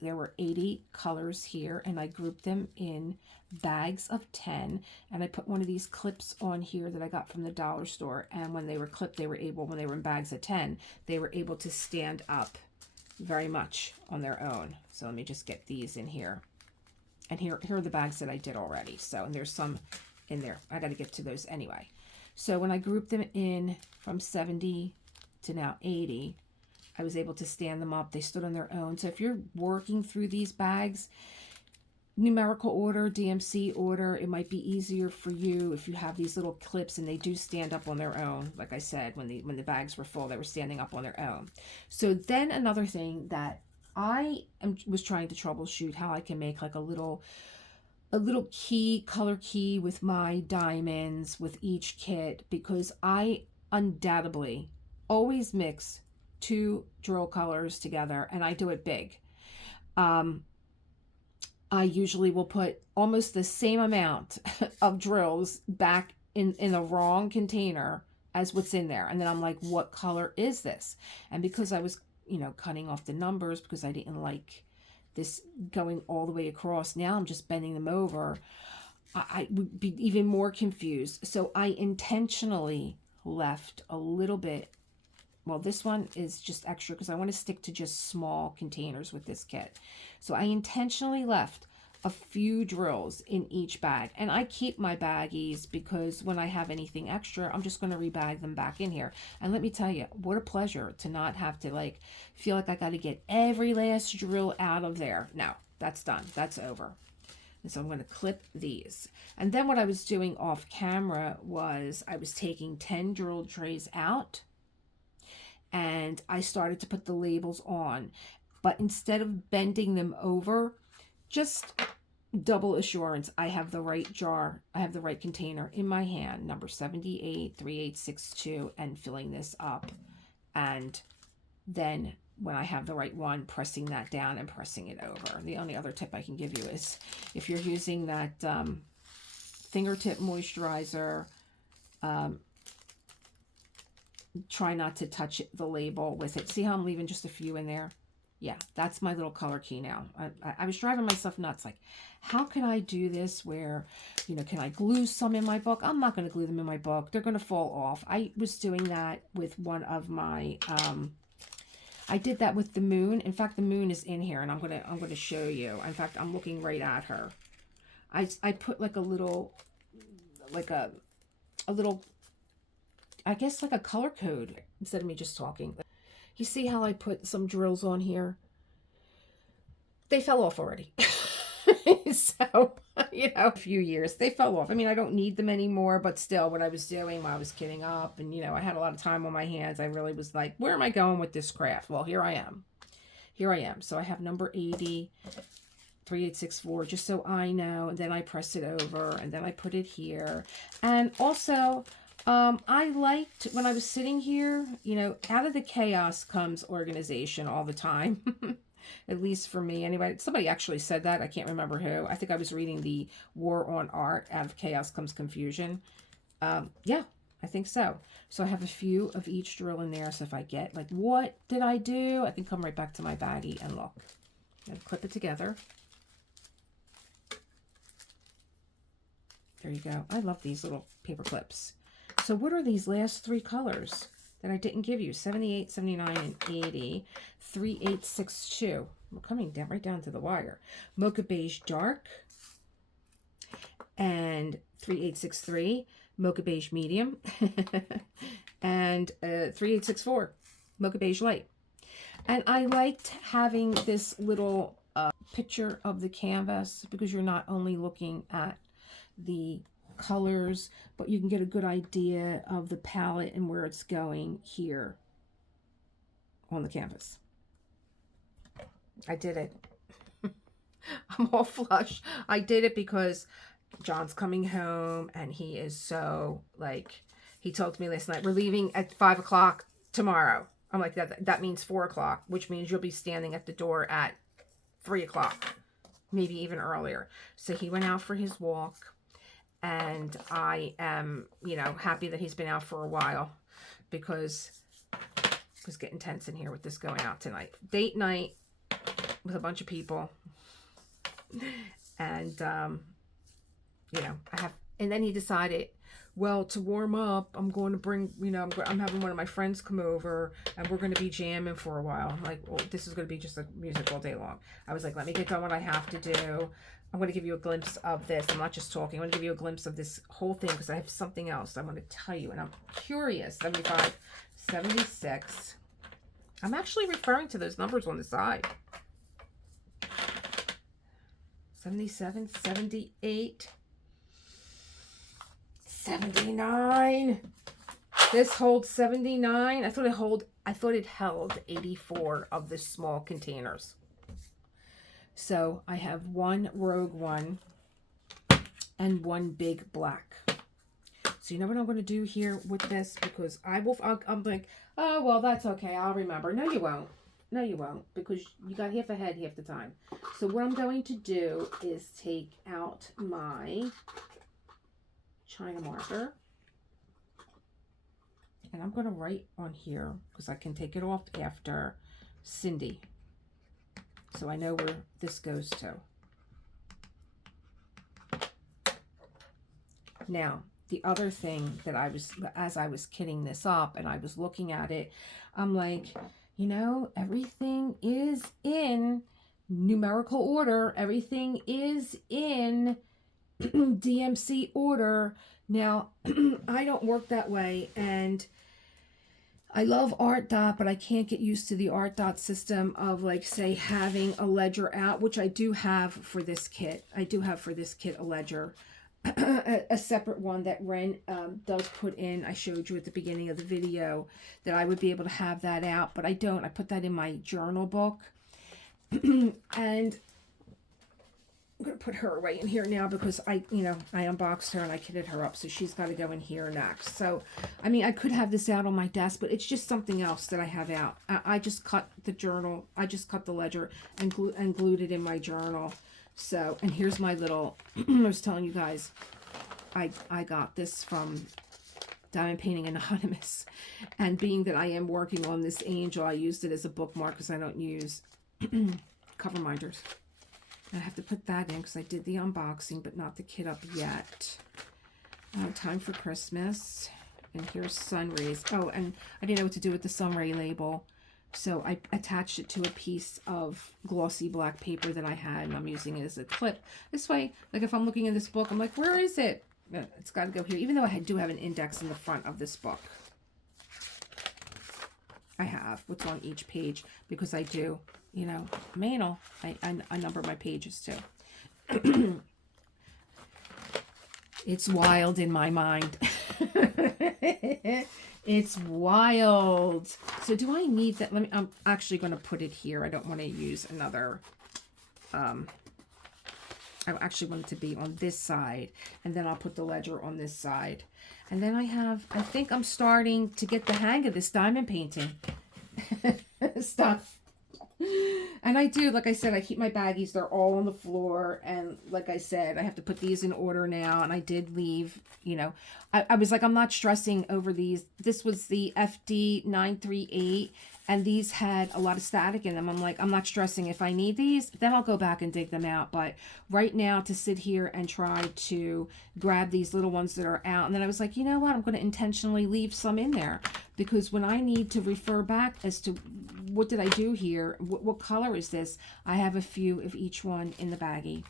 there were 80 colors here, and I grouped them in bags of 10, and I put one of these clips on here that I got from the dollar store, and when they were clipped, when they were in bags of 10, they were able to stand up very much on their own. So let me just get these in here, and here are the bags that I did already. So, and there's some in there, I got to get to those anyway. So when I grouped them in from 70 to now 80, I was able to stand them up. They stood on their own. So if you're working through these bags, numerical order, DMC order, it might be easier for you if you have these little clips, and they do stand up on their own. Like I said, when the bags were full, they were standing up on their own. So then another thing that was trying to troubleshoot, how I can make like a little key, color key with my diamonds with each kit, because I undoubtedly always mix 2 drill colors together, and I do it big. I usually will put almost the same amount of drills back in the wrong container as what's in there. And then I'm like, what color is this? And because I was, cutting off the numbers because I didn't like this going all the way across, now I'm just bending them over, I would be even more confused. So I intentionally left a little bit. Well, this one is just extra because I want to stick to just small containers with this kit. So I intentionally left a few drills in each bag. And I keep my baggies because when I have anything extra, I'm just going to rebag them back in here. And let me tell you, what a pleasure to not have to feel like I got to get every last drill out of there. No, that's done. That's over. And so I'm going to clip these. And then what I was doing off camera was I was taking 10 drill trays out, and I started to put the labels on, but instead of bending them over, just double assurance, I have the right jar, I have the right container in my hand, number 78 3862, and filling this up. And then when I have the right one, pressing that down and pressing it over. The only other tip I can give you is if you're using that fingertip moisturizer, try not to touch the label with it. See how I'm leaving just a few in there? Yeah, that's my little color key now. I was driving myself nuts. Like, how can I do this where, can I glue some in my book? I'm not going to glue them in my book. They're going to fall off. I was doing that with one of my, I did that with the moon. In fact, the moon is in here, and I'm going to show you. In fact, I'm looking right at her. I put like a little, I guess like a color code instead of me just talking. You see how I put some drills on here? They fell off already. So, a few years, they fell off. I mean, I don't need them anymore, but still what I was doing while I was kitting up, and, I had a lot of time on my hands. I really was like, where am I going with this craft? Well, here I am. So I have number 80, 3864, just so I know. And then I press it over, and then I put it here. And also, I liked when I was sitting here, out of the chaos comes organization all the time. At least for me anyway. Somebody actually said that. I can't remember who. I think I was reading the War on Art, out of chaos comes confusion. Yeah, I think so. So I have a few of each drill in there. So if I get what did I do? I can come right back to my baggie and look. And clip it together. There you go. I love these little paper clips. So what are these last 3 colors that I didn't give you? 78, 79, and 80. 3862. We're coming down right down to the wire. Mocha Beige Dark. And 3863. Mocha Beige Medium. And 3864. Mocha Beige Light. And I liked having this little picture of the canvas because you're not only looking at the colors, but you can get a good idea of the palette and where it's going here on the canvas. I did it. I'm all flush. I did it because John's coming home, and he is so he told me last night, we're leaving at 5 o'clock tomorrow. I'm like, that means 4 o'clock, which means you'll be standing at the door at 3 o'clock, maybe even earlier. So he went out for his walk, and I am, you know, happy that he's been out for a while, because it was getting tense in here with this going out tonight. Date night with a bunch of people. And, you know, and then he decided, well, to warm up, I'm going to bring, you know, I'm having one of my friends come over, and we're going to be jamming for a while. I'm like, well, this is going to be just like music all day long. I was like, let me get done what I have to do. I'm going to give you a glimpse of this. I'm not just talking. I'm going to give you a glimpse of this whole thing, because I have something else I want to tell you, and I'm curious. 75, 76. I'm actually referring to those numbers on the side. 77, 78. 79. This holds 79. I thought it held 84 of the small containers. So I have one rogue one and one big black. So you know what I'm going to do here with this, because I'm like, oh, well, that's okay, I'll remember. No, you won't. No, you won't, because you got half a head half the time. So what I'm going to do is take out my China marker, and I'm going to write on here, because I can take it off after Cindy, so I know where this goes to. Now, the other thing that as I was kitting this up and I was looking at it, I'm like, you know, everything is in numerical order. Everything is in DMC order. Now, I don't work that way, and I love Art Dot, but I can't get used to the Art Dot system of, like, say, having a ledger out, which I do have for this kit. I do have for this kit a ledger, a separate one that Ren does put in. I showed you at the beginning of the video that I would be able to have that out, but I don't. I put that in my journal book. And I'm going to put her away in here now, because I unboxed her and I kitted her up, so she's got to go in here next. So, I mean, I could have this out on my desk, but it's just something else that I have out. I just cut the journal, I just cut the ledger and glued it in my journal. So, and here's my little, I was telling you guys, I got this from Diamond Painting Anonymous, and being that I am working on this angel, I used it as a bookmark, because I don't use cover minders. I have to put that in because I did the unboxing, but not the kit up yet. Time for Christmas. And here's sun rays. Oh, and I didn't know what to do with the sun ray label, so I attached it to a piece of glossy black paper that I had, and I'm using it as a clip. This way, like, if I'm looking in this book, I'm like, where is it? It's got to go here, even though I do have an index in the front of this book. I have what's on each page, because I do, you know, manual. I number my pages too. It's wild in my mind. It's wild. So do I need that? I'm actually going to put it here. I don't want to use another. I actually want it to be on this side, and then I'll put the ledger on this side. And then I think I'm starting to get the hang of this diamond painting stuff. And I do, like I said, I keep my baggies, they're all on the floor, and like I said, I have to put these in order now, and I did leave, you know, I was like, I'm not stressing over these. This was the FD 938, and these had a lot of static in them. I'm like, I'm not stressing. If I need these, then I'll go back and dig them out. But right now, to sit here and try to grab these little ones that are out, and then I was like, you know what, I'm going to intentionally leave some in there, because when I need to refer back as to what did I do here, what color is this, I have a few of each one in the baggie.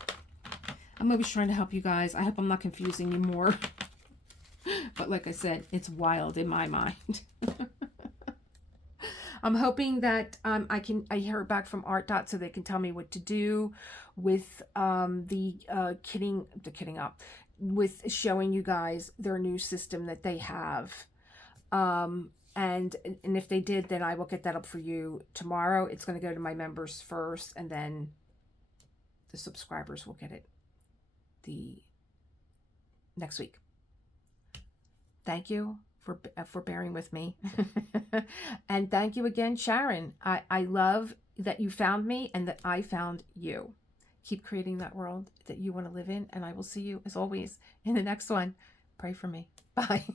I'm always trying to help you guys. I hope I'm not confusing you more. But like I said, it's wild in my mind. I'm hoping that I hear back from Art Dot so they can tell me what to do with the kitting up, with showing you guys their new system that they have. And if they did, then I will get that up for you tomorrow. It's going to go to my members first, and then the subscribers will get it the next week. Thank you for bearing with me. And thank you again, Sharon. I love that you found me and that I found you. Keep creating that world that you want to live in, and I will see you, as always, in the next one. Pray for me. Bye.